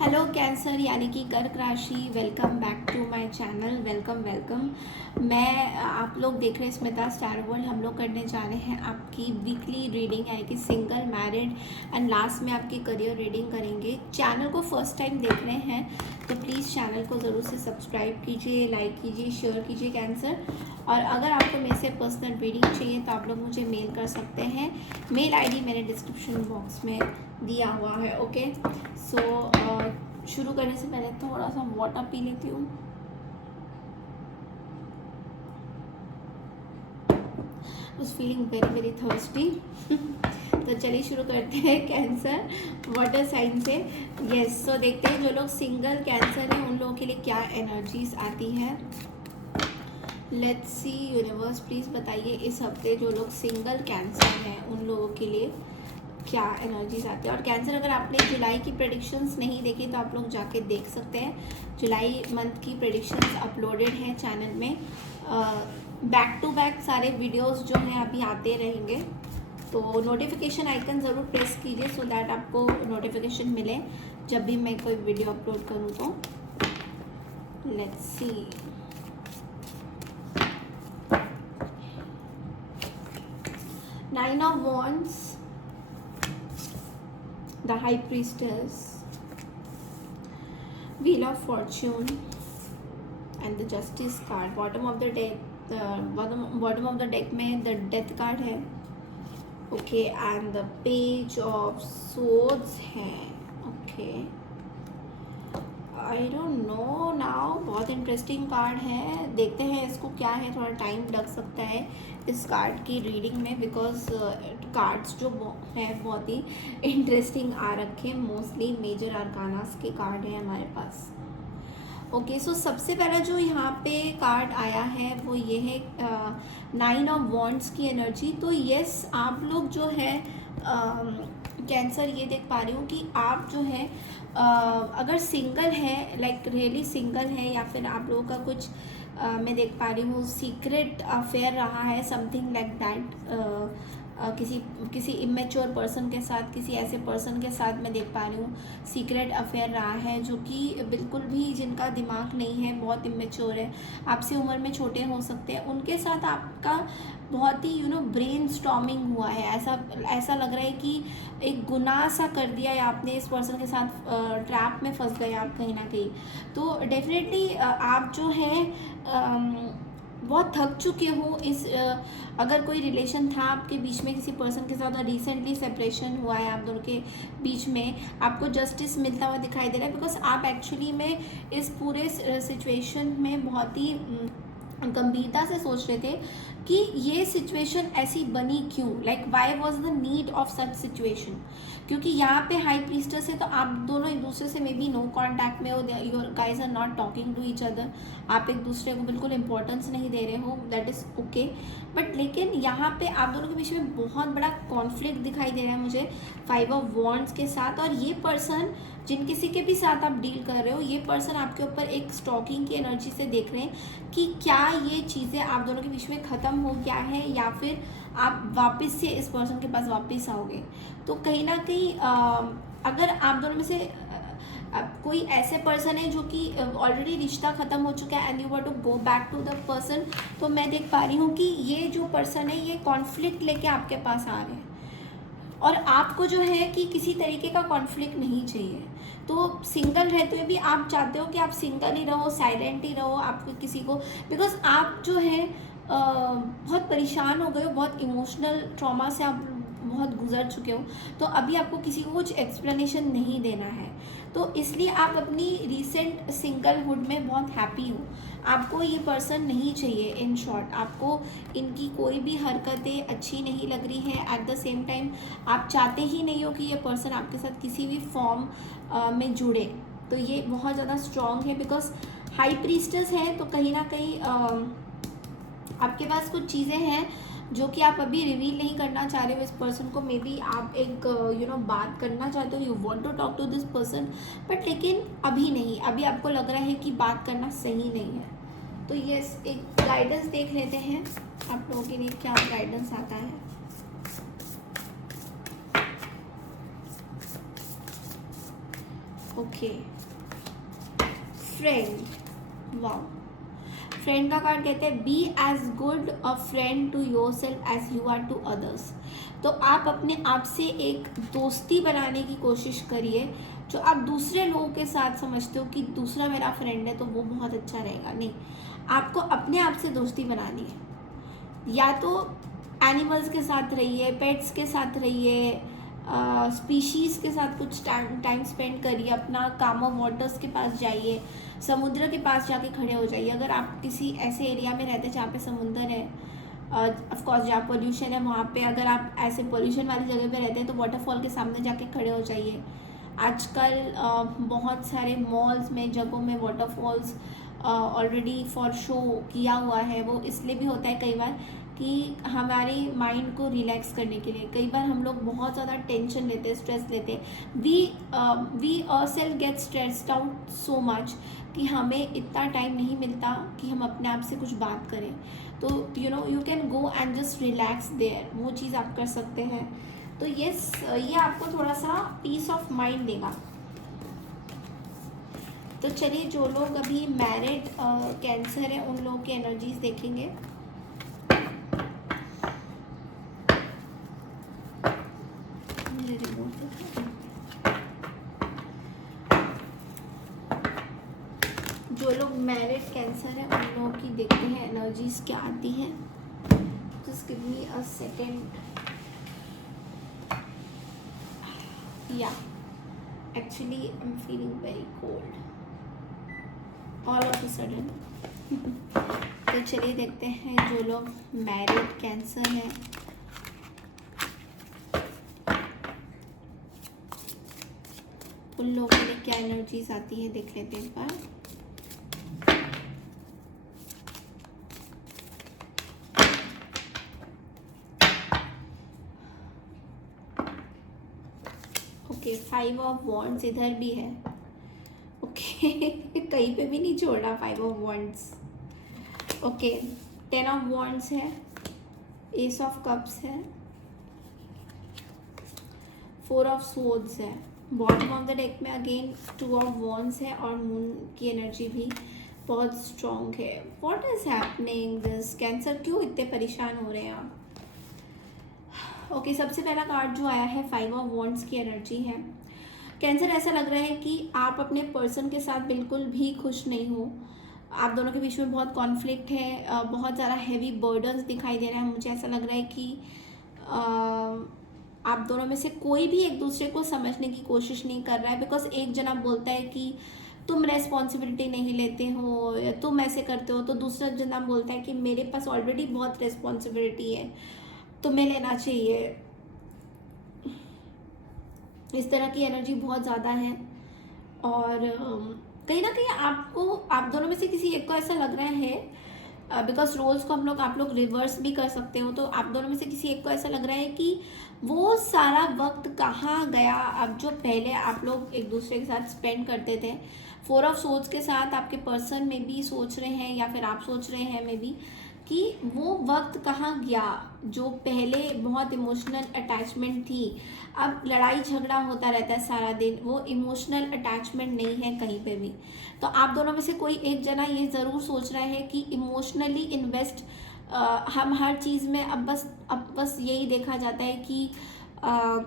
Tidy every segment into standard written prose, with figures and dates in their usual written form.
Hello cancer यानी कि कर्क राशि, welcome back to my channel. Welcome. मैं आप लोग देख रहे हैं स्मिता स्टार वर्ल्ड। हम लोग करने जा रहे हैं आपकी वीकली रीडिंग, यानी कि सिंगल, मैरिड एंड लास्ट में आपकी करियर रीडिंग करेंगे। चैनल को फर्स्ट टाइम देख रहे हैं तो प्लीज़ चैनल को ज़रूर से सब्सक्राइब कीजिए, लाइक कीजिए, शेयर कीजिए कैंसर। और अगर आपको मेरे से पर्सनल रीडिंग चाहिए तो आप लोग मुझे मेल कर सकते हैं। मेल आईडी मैंने डिस्क्रिप्शन बॉक्स में दिया हुआ है। ओके, सो शुरू करने से पहले थोड़ा सा वाटर पी लेती हूँ। उस फीलिंग वेरी वेरी थर्स्टी। तो चलिए शुरू करते हैं कैंसर वाटर साइन से। यस, सो देखते हैं जो लोग सिंगल कैंसर हैं उन लोगों के लिए क्या एनर्जीज आती है। लेट्स सी यूनिवर्स, प्लीज़ बताइए इस हफ्ते जो लोग सिंगल कैंसर हैं उन लोगों के लिए क्या एनर्जीज आती है। और कैंसर, अगर आपने जुलाई की प्रेडिक्शंस नहीं देखी तो आप लोग जाके देख सकते हैं। जुलाई मंथ की प्रेडिक्शंस अपलोडेड हैं चैनल में। बैक टू बैक सारे वीडियोस जो हैं अभी आते रहेंगे, तो नोटिफिकेशन आइकन ज़रूर प्रेस कीजिए सो दैट आपको नोटिफिकेशन मिले जब भी मैं कोई वीडियो अपलोड करूँ तो। Let's see. Nine of wands, the high priestess, wheel of fortune and the justice card. bottom of the deck, bottom of the deck में the death card है। okay, and the page of swords है। okay, I don't know now, बहुत interesting card है। देखते हैं इसको क्या है, थोड़ा टाइम लग सकता है इस कार्ड की रीडिंग में, बिकॉज कार्ड्स जो है बहुत ही इंटरेस्टिंग आ रखे हैं। मोस्टली मेजर आर्कानास के कार्ड हैं हमारे पास। ओके, सो सबसे पहला जो यहाँ पे कार्ड आया है वो ये है नाइन ऑफ वॉन्ड्स की एनर्जी। तो यस, आप लोग जो है कैंसर, ये देख पा रही हूँ कि आप जो है अगर सिंगल है, लाइक रियली सिंगल है, या फिर आप लोगों का कुछ मैं देख पा रही हूँ सीक्रेट अफेयर रहा है, समथिंग लाइक दैट। किसी इमेच्योर पर्सन के साथ, किसी ऐसे पर्सन के साथ मैं देख पा रही हूँ सीक्रेट अफेयर रहा है, जो कि बिल्कुल भी, जिनका दिमाग नहीं है, बहुत इमेच्योर है, आपसे उम्र में छोटे हो सकते हैं, उनके साथ आपका बहुत ही ब्रेन स्टॉर्मिंग हुआ है। ऐसा लग रहा है कि एक गुनाह सा कर दिया है आपने, इस पर्सन के साथ ट्रैप में फंस गए आप कहीं ना कहीं। तो डेफिनेटली आप जो है बहुत थक चुके हो इस अगर कोई रिलेशन था आपके बीच में किसी पर्सन के साथ और रिसेंटली सेपरेशन हुआ है आप दोनों के बीच में, आपको जस्टिस मिलता हुआ दिखाई दे रहा है, बिकॉज आप एक्चुअली में इस पूरे सिचुएशन में बहुत ही गंभीरता से सोच रहे थे कि ये सिचुएशन ऐसी बनी क्यों, like why was the need of such situation. क्योंकि यहाँ पे हाई प्रीस्टर्स है तो आप दोनों एक दूसरे से मे बी नो कॉन्टैक्ट में हो, your guys are not talking to each other, आप एक दूसरे को बिल्कुल इंपॉर्टेंस नहीं दे रहे हो, दैट इज़ ओके। बट लेकिन यहाँ पे आप दोनों के बीच में बहुत बड़ा कॉन्फ्लिक्ट दिखाई दे रहा है मुझे फाइव ऑफ वॉन्ड्स के साथ। और ये पर्सन, जिन किसी के भी साथ आप डील कर रहे हो, ये पर्सन आपके ऊपर एक स्टॉकिंग की एनर्जी से देख रहे हैं कि क्या ये चीज़ें आप दोनों के बीच में ख़त्म हो गया है, या फिर आप वापस से इस पर्सन के पास वापस आओगे। तो कहीं ना कहीं अगर आप दोनों में से कोई ऐसे पर्सन है जो कि ऑलरेडी रिश्ता ख़त्म हो चुका है and you want to go back to the person, तो मैं देख पा रही हूँ कि ये जो पर्सन है ये कॉन्फ्लिक्ट लेके आपके पास आ रहे हैं, और आपको जो है कि किसी तरीके का कॉन्फ्लिक्ट नहीं चाहिए। तो सिंगल रहते हुए भी आप चाहते हो कि आप सिंगल ही रहो, साइलेंट ही रहो, आपको किसी को, बिकॉज आप जो है बहुत परेशान हो गए हो, बहुत इमोशनल ट्रॉमा से आप बहुत गुजर चुके हो, तो अभी आपको किसी को कुछ एक्सप्लेनेशन नहीं देना है। तो इसलिए आप अपनी रिसेंट सिंगलहुड में बहुत हैप्पी हो, आपको ये पर्सन नहीं चाहिए। इन शॉर्ट, आपको इनकी कोई भी हरकतें अच्छी नहीं लग रही हैं। एट द सेम टाइम आप चाहते ही नहीं हो कि ये पर्सन आपके साथ किसी भी फॉर्म में जुड़े। तो ये बहुत ज़्यादा स्ट्रॉन्ग है, बिकॉज हाई प्रीस्टस है, तो कहीं ना कहीं आपके पास कुछ चीज़ें हैं जो कि आप अभी रिवील नहीं करना चाह रहे हो इस पर्सन को। मे बी आप एक बात करना चाहते हो, you want to talk to this person, but लेकिन अभी नहीं, अभी आपको लग रहा है कि बात करना सही नहीं है। तो ये एक गाइडेंस देख लेते हैं आप लोगों के लिए क्या गाइडेंस आता है। Okay, friend, wow. फ्रेंड का कार्ड कहते हैं be as good a friend to yourself as you are to others. तो आप अपने आप से एक दोस्ती बनाने की कोशिश करिए जो आप दूसरे लोगों के साथ समझते हो कि दूसरा मेरा फ्रेंड है तो वो बहुत अच्छा रहेगा। नहीं, आपको अपने आप से दोस्ती बनानी है। या तो एनिमल्स के साथ रहिए, पेट्स के साथ रहिए, स्पीशीज़ के साथ कुछ टाइम स्पेंड करिए, अपना कामो वाटर्स के पास जाइए, समुद्र के पास जाके खड़े हो जाइए। अगर आप किसी ऐसे एरिया में रहते हैं जहाँ पे समुद्र है, ऑफ कोर्स जहाँ पोल्यूशन है वहाँ पे, अगर आप ऐसे पोल्यूशन वाली जगह पे रहते हैं तो वाटरफॉल के सामने जाके खड़े हो जाइए। आजकल बहुत सारे मॉल्स में, जगहों में वाटरफॉल्स ऑलरेडी फॉर शो किया हुआ है। वो इसलिए भी होता है कई बार कि हमारे माइंड को रिलैक्स करने के लिए। कई बार हम लोग बहुत ज़्यादा टेंशन लेते हैं, स्ट्रेस लेते हैं, we self get stressed out so much कि हमें इतना टाइम नहीं मिलता कि हम अपने आप से कुछ बात करें। तो you can go and just relax there, वो चीज़ आप कर सकते हैं। तो ये आपको थोड़ा सा पीस ऑफ माइंड देगा। तो चलिए, जो लोग अभी मैरिड कैंसर है उन लोगों की एनर्जीज देखेंगे। जो लोग मैरिड कैंसर है उन लोगों की देखते हैं एनर्जीज क्या आती है। Just give me a second. या actually I am feeling very cold all of a sudden. तो चलिए देखते हैं जो लोग मैरिड कैंसर है उन लोगों के लिए क्या एनर्जीज आती है, देख लेते हैं एक बार। ओके, 5 ऑफ वॉन्ड्स इधर भी है। ओके कहीं पे भी नहीं छोड़ा 5 of wands. Okay, 10 of wands है, एस ऑफ कप्स है, 4 ऑफ स्वॉर्ड्स है। बॉटम ऑफ द डेक में अगेन 2 ऑफ वॉन्ड्स है और मून की एनर्जी भी बहुत स्ट्रॉन्ग है। What is happening this cancer, क्यों इतने परेशान हो रहे हैं आप? ओके, सबसे पहला कार्ड जो आया है 5 ऑफ वॉन्ड्स की एनर्जी है। कैंसर, ऐसा लग रहा है कि आप अपने पर्सन के साथ बिल्कुल भी खुश नहीं हो। आप दोनों के बीच में बहुत कॉन्फ्लिक्ट है, बहुत ज़्यादा हैवी बर्डन्स दिखाई दे रहा है। मुझे ऐसा लग रहा है कि आप दोनों में से कोई भी एक दूसरे को समझने की कोशिश नहीं कर रहा है। बिकॉज एक जना बोलता है कि तुम रेस्पॉन्सिबिलिटी नहीं लेते हो या तुम ऐसे करते हो, तो दूसरा जना बोलता है कि मेरे पास ऑलरेडी बहुत रेस्पॉन्सिबिलिटी है, तुम्हें लेना चाहिए। इस तरह की एनर्जी बहुत ज़्यादा है। और कहीं ना कहीं आप दोनों में से किसी एक को ऐसा लग रहा है, बिकॉज रोल्स को आप लोग रिवर्स भी कर सकते हो। तो आप दोनों में से किसी एक को ऐसा लग रहा है कि वो सारा वक्त कहाँ गया अब जो पहले आप लोग एक दूसरे के साथ स्पेंड करते थे। 4 ऑफ सोर्ड्स के साथ आपके पर्सन में भी सोच रहे हैं या फिर आप सोच रहे हैं मे बी कि वो वक्त कहाँ गया जो पहले बहुत इमोशनल अटैचमेंट थी। अब लड़ाई झगड़ा होता रहता है सारा दिन, वो इमोशनल अटैचमेंट नहीं है कहीं पे भी। तो आप दोनों में से कोई एक जना ये ज़रूर सोच रहा है कि इमोशनली इन्वेस्ट हम हर चीज़ में अब बस यही देखा जाता है कि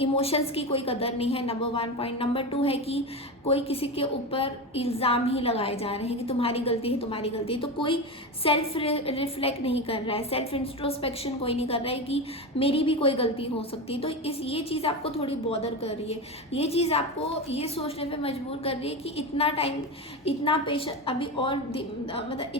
इमोशंस की कोई कदर नहीं है, नंबर 1 पॉइंट। नंबर 2 है कि कोई किसी के ऊपर इल्ज़ाम ही लगाए जा रहे हैं कि तुम्हारी गलती है, तुम्हारी गलती है। तो कोई सेल्फ रिफ्लेक्ट नहीं कर रहा है, सेल्फ इंट्रोस्पेक्शन कोई नहीं कर रहा है कि मेरी भी कोई गलती हो सकती है। तो ये चीज़ आपको थोड़ी बॉदर कर रही है। ये चीज़ आपको ये सोचने पे मजबूर कर रही है कि इतना टाइम, इतना पेशेंस अभी और मतलब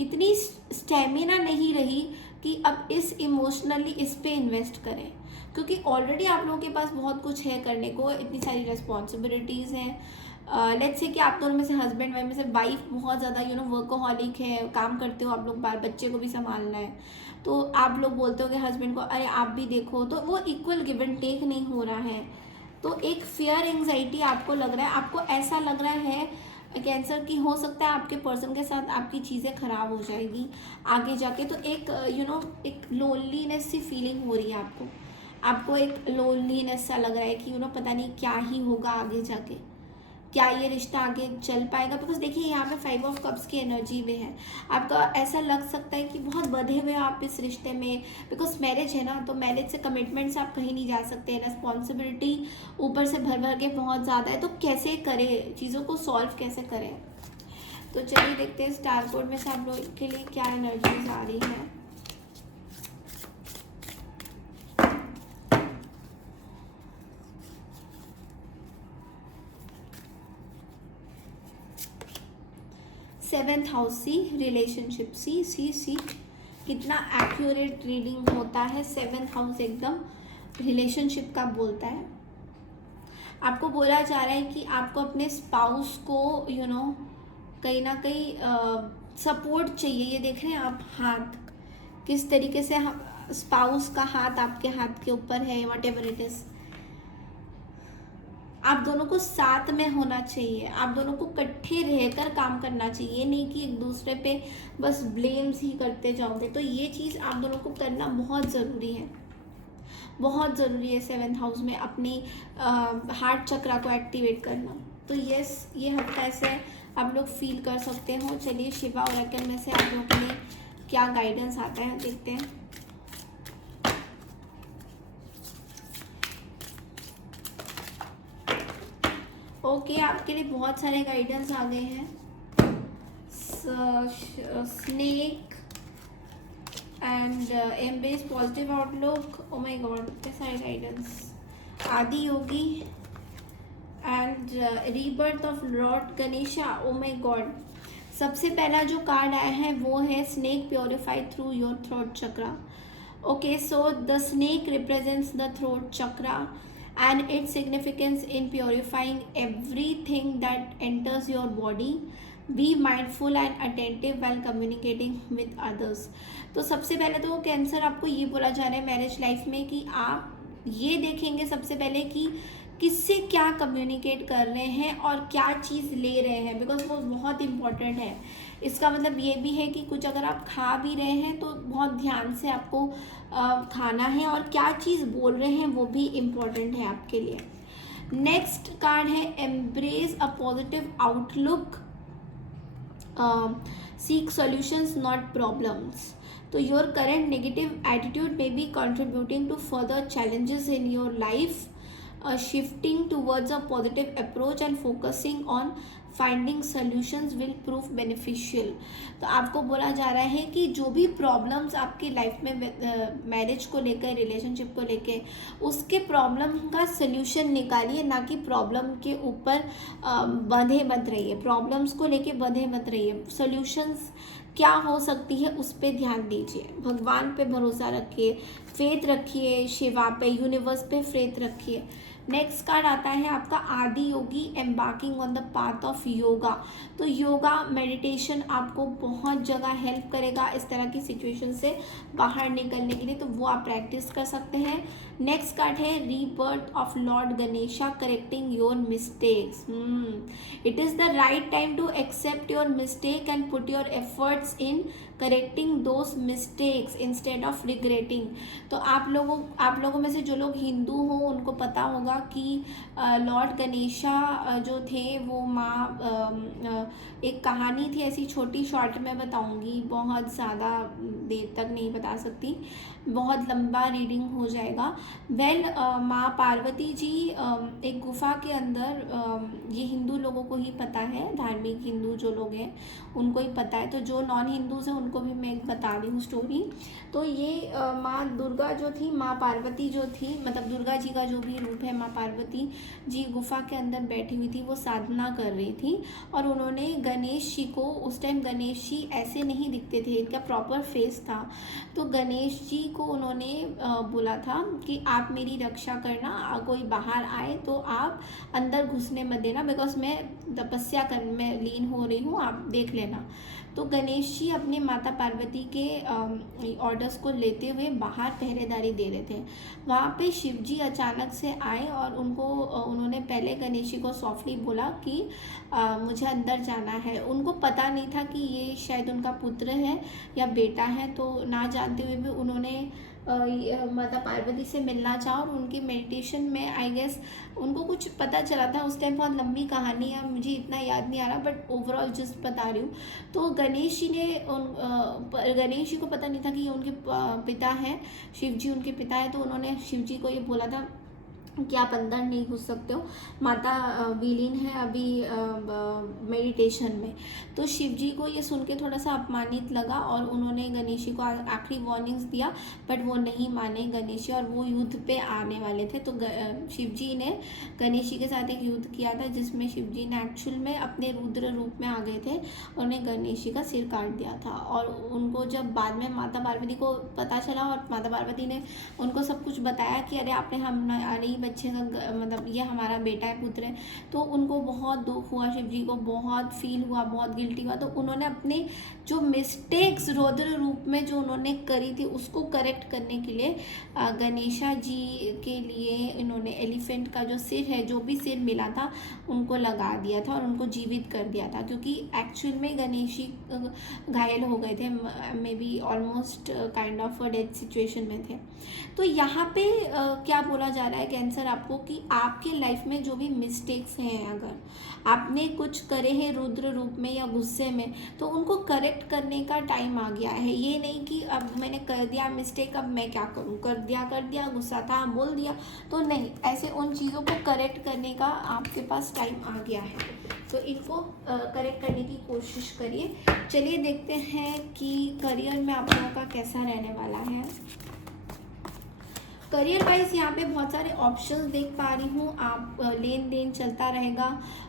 इतनी स्टेमिना नहीं रही कि अब इस इमोशनली इस पे इन्वेस्ट करें, क्योंकि ऑलरेडी आप लोगों के पास बहुत कुछ है करने को, इतनी सारी रिस्पॉन्सिबिलिटीज़ हैं। लेट्स से कि आप दोनों में से हस्बैंड वाइफ में से वाइफ बहुत ज़्यादा वर्कोहॉलिक है, काम करते हो आप लोग, बाल बच्चे को भी संभालना है। तो आप लोग बोलते हो कि हस्बैंड को अरे आप भी देखो, तो वो इक्वल गिव एंड टेक नहीं हो रहा है। तो एक फियर एंग्जाइटी आपको लग रहा है, आपको ऐसा लग रहा है कैंसर की हो सकता है आपके पर्सन के साथ आपकी चीज़ें ख़राब हो जाएगी आगे जाके। तो एक एक लोनलीनेस सी फीलिंग हो रही है आपको। आपको एक लोनलीनेस सा लग रहा है कि पता नहीं क्या ही होगा आगे जाके, क्या ये रिश्ता आगे चल पाएगा। बिकॉज देखिए यहाँ पे 5 ऑफ कप्स की एनर्जी में है, आपका ऐसा लग सकता है कि बहुत बंधे हुए आप इस रिश्ते में, बिकॉज मैरिज है ना, तो मैरिज से कमिटमेंट से आप कहीं नहीं जा सकते, रिस्पॉन्सिबिलिटी ऊपर से भर भर के बहुत ज़्यादा है। तो कैसे करें चीज़ों को, सॉल्व कैसे करें? तो चलिए देखते हैं स्टार कोड में से आप लोग के लिए क्या एनर्जीज आ रही है। सेवेंथ हाउस, सी रिलेशनशिप, सी कितना एक्यूरेट रीडिंग होता है। सेवेंथ हाउस एकदम रिलेशनशिप का बोलता है। आपको बोला जा रहा है कि आपको अपने स्पाउस को कहीं ना कहीं सपोर्ट चाहिए। ये देख रहे हैं आप हाथ किस तरीके से, स्पाउस का हाथ आपके हाथ के ऊपर है, वट एवर इट इज। आप दोनों को साथ में होना चाहिए, आप दोनों को इकट्ठे रहकर काम करना चाहिए, नहीं कि एक दूसरे पे बस ब्लेम्स ही करते जाओगे। तो ये चीज़ आप दोनों को करना बहुत ज़रूरी है, बहुत ज़रूरी है। सेवेंथ हाउस में अपनी हार्ट चक्रा को एक्टिवेट करना। तो यस, ये हफ्ता ऐसे आप लोग फील कर सकते हो। चलिए शिवा ओरेकल में से आप लोगों के लिए क्या गाइडेंस आता है देखते हैं। ओके, आपके लिए बहुत सारे गाइडेंस आ गए हैं। Snake and embrace positive outlook, oh my God इतने सारे guidance. Adi Yogi and rebirth of lord Ganesha, oh my God. सबसे पहला जो कार्ड आया है वो है snake purified through your throat chakra. Okay, so the snake represents the throat chakra and its significance in purifying everything that enters your body. Be mindful and attentive while communicating with others. तो सबसे पहले तो cancer आपको ये बोला जा रहा है मैरिज लाइफ में कि आप ये देखेंगे सबसे पहले कि किससे क्या कम्युनिकेट कर रहे हैं और क्या चीज़ ले रहे हैं, बिकॉज वो बहुत इम्पॉर्टेंट है। इसका मतलब ये भी है कि कुछ अगर आप खा भी रहे हैं तो बहुत ध्यान से आपको खाना है, और क्या चीज़ बोल रहे हैं वो भी इम्पॉर्टेंट है आपके लिए। नेक्स्ट कार्ड है embrace a positive outlook, seek solutions not problems. तो your current negative attitude may be contributing to further challenges in your life. Shifting towards a positive approach and focusing on finding solutions will prove beneficial. तो आपको बोला जा रहा है कि जो भी प्रॉब्लम्स आपकी लाइफ में मैरिज को लेकर, रिलेशनशिप को लेकर, उसके प्रॉब्लम का सल्यूशन निकालिए, ना कि प्रॉब्लम के ऊपर बंधे मत रहिए, प्रॉब्लम्स को लेके बंधे मत रहिए। सॉल्यूशंस क्या हो सकती है उस पर ध्यान दीजिए, भगवान पे भरोसा रखिए, फेथ रखिए, शिवा पे, यूनिवर्स पे फेथ रखिए। नेक्स्ट कार्ड आता है आपका Adi Yogi, embarking on the path of yoga. तो योगा मेडिटेशन आपको बहुत जगह हेल्प करेगा इस तरह की सिचुएशन से बाहर निकलने के लिए, तो वो आप प्रैक्टिस कर सकते हैं। नेक्स्ट कार्ड है rebirth of lord Ganesha, correcting your mistakes. It is the right time to accept your mistake and put your efforts in correcting those mistakes instead of regretting. तो आप लोगों में से जो लोग हिंदू हो उनको पता होगा कि लॉर्ड गणेशा जो थे वो एक कहानी थी ऐसी छोटी, शॉर्ट में बताऊंगी, बहुत ज़्यादा देर तक नहीं बता सकती, बहुत लंबा रीडिंग हो जाएगा। माँ पार्वती जी एक गुफा के अंदर, ये हिंदू लोगों को ही पता है, धार्मिक हिंदू जो लोग हैं उनको ही पता है, तो जो नॉन हिंदूज हैं उनको भी मैं बता रही हूँ स्टोरी। तो ये माँ दुर्गा जो थी, माँ पार्वती जो थी, मतलब दुर्गा जी का जो भी रूप है, माँ पार्वती जी गुफा के अंदर बैठी हुई थी, वो साधना कर रही थी, और उन्होंने गणेश जी को, उस टाइम गणेश जी ऐसे नहीं दिखते थे, इनका प्रॉपर फेस था, तो गणेश जी को उन्होंने बोला था कि आप मेरी रक्षा करना, कोई बाहर आए तो आप अंदर घुसने मत देना, बिकॉज मैं तपस्या में लीन हो रही हूँ, आप देख लेना। तो गणेश जी अपने माता पार्वती के ऑर्डर्स को लेते हुए बाहर पहरेदारी दे रहे थे। वहाँ पे शिव जी अचानक से आए और उन्होंने पहले गणेश जी को सॉफ्टली बोला कि मुझे अंदर जाना है। उनको पता नहीं था कि ये शायद उनका पुत्र है या बेटा है, तो ना जानते हुए भी उन्होंने माता पार्वती से मिलना चाहा, और उनकी मेडिटेशन में आई गेस उनको कुछ पता चला था उस टाइम। बहुत लंबी कहानी है, मुझे इतना याद नहीं आ रहा, बट ओवरऑल जस्ट बता रही हूँ। तो गणेश जी ने गणेश जी को पता नहीं था कि ये उनके पिता हैं, शिव जी उनके पिता हैं। तो उन्होंने शिव जी को ये बोला था कि आप अंदर नहीं घुस सकते हो, माता विलीन है अभी मेडिटेशन में। तो शिव जी को ये सुन के थोड़ा सा अपमानित लगा, और उन्होंने गणेश जी को आखिरी वार्निंग्स दिया, बट वो नहीं माने गणेश जी, और वो युद्ध पे आने वाले थे। तो शिव जी ने गणेश जी के साथ एक युद्ध किया था, जिसमें शिव जी ने एक्चुअल में अपने रुद्र रूप में आ गए थे, उन्हें गणेश जी का सिर काट दिया था। और उनको जब बाद में माता पार्वती को पता चला, और माता पार्वती ने उनको सब कुछ बताया कि अरे आपने हमारी बच्चे का मतलब ये हमारा बेटा है, पुत्र है, तो उनको बहुत दुख हुआ, शिव जी को बहुत फील हुआ, बहुत गिल्टी हुआ। तो उन्होंने अपने जो मिस्टेक्स रौद्र रूप में जो उन्होंने करी थी उसको करेक्ट करने के लिए गणेशा जी के लिए इन्होंने एलिफेंट का जो सिर है, जो भी सिर मिला था उनको लगा दिया था और उनको जीवित कर दिया था, क्योंकि एक्चुअल में गणेश जी घायल हो गए थे, may be almost kind of death situation में थे। तो यहाँ पे क्या बोला जा रहा है कैंसर आपको, कि आपके लाइफ में जो भी मिस्टेक्स हैं, अगर आपने कुछ करे हैं रुद्र रूप में या गुस्से में, तो उनको करेक्ट करने का टाइम आ गया है। ये नहीं कि अब मैंने कर दिया मिस्टेक, अब मैं क्या करूँ, कर दिया, गुस्सा था बोल दिया, तो नहीं, ऐसे उन चीज़ों को करेक्ट करने का आपके पास टाइम आ गया है। तो इनको करेक्ट करने की कोशिश करिए। चलिए देखते हैं कि करियर में आप लोगों का कैसा रहने वाला है। करियर वाइज यहाँ पे बहुत सारे ऑप्शंस देख पा रही हूँ। आप लेन देन चलता रहेगा,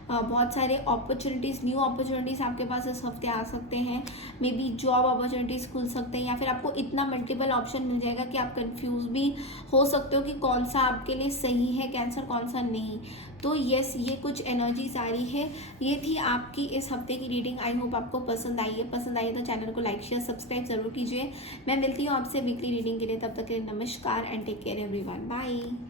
बहुत सारे अपॉर्चुनिटीज़, न्यू अपॉर्चुनिटीज़ आपके पास इस हफ्ते आ सकते हैं। मे बी जॉब अपॉर्चुनिटीज़ खुल सकते हैं, या फिर आपको इतना मल्टीपल ऑप्शन मिल जाएगा कि आप कंफ्यूज भी हो सकते हो कि कौन सा आपके लिए सही है कैंसर, कौन सा नहीं। तो यस, ये कुछ एनर्जीज आ रही है। ये थी आपकी इस हफ्ते की रीडिंग। आई होप आपको पसंद आई है। पसंद आई है तो चैनल को लाइक शेयर सब्सक्राइब जरूर कीजिए। मैं मिलती हूँ आपसे वीकली रीडिंग के लिए, तब तक के लिए नमस्कार and take care everyone, bye.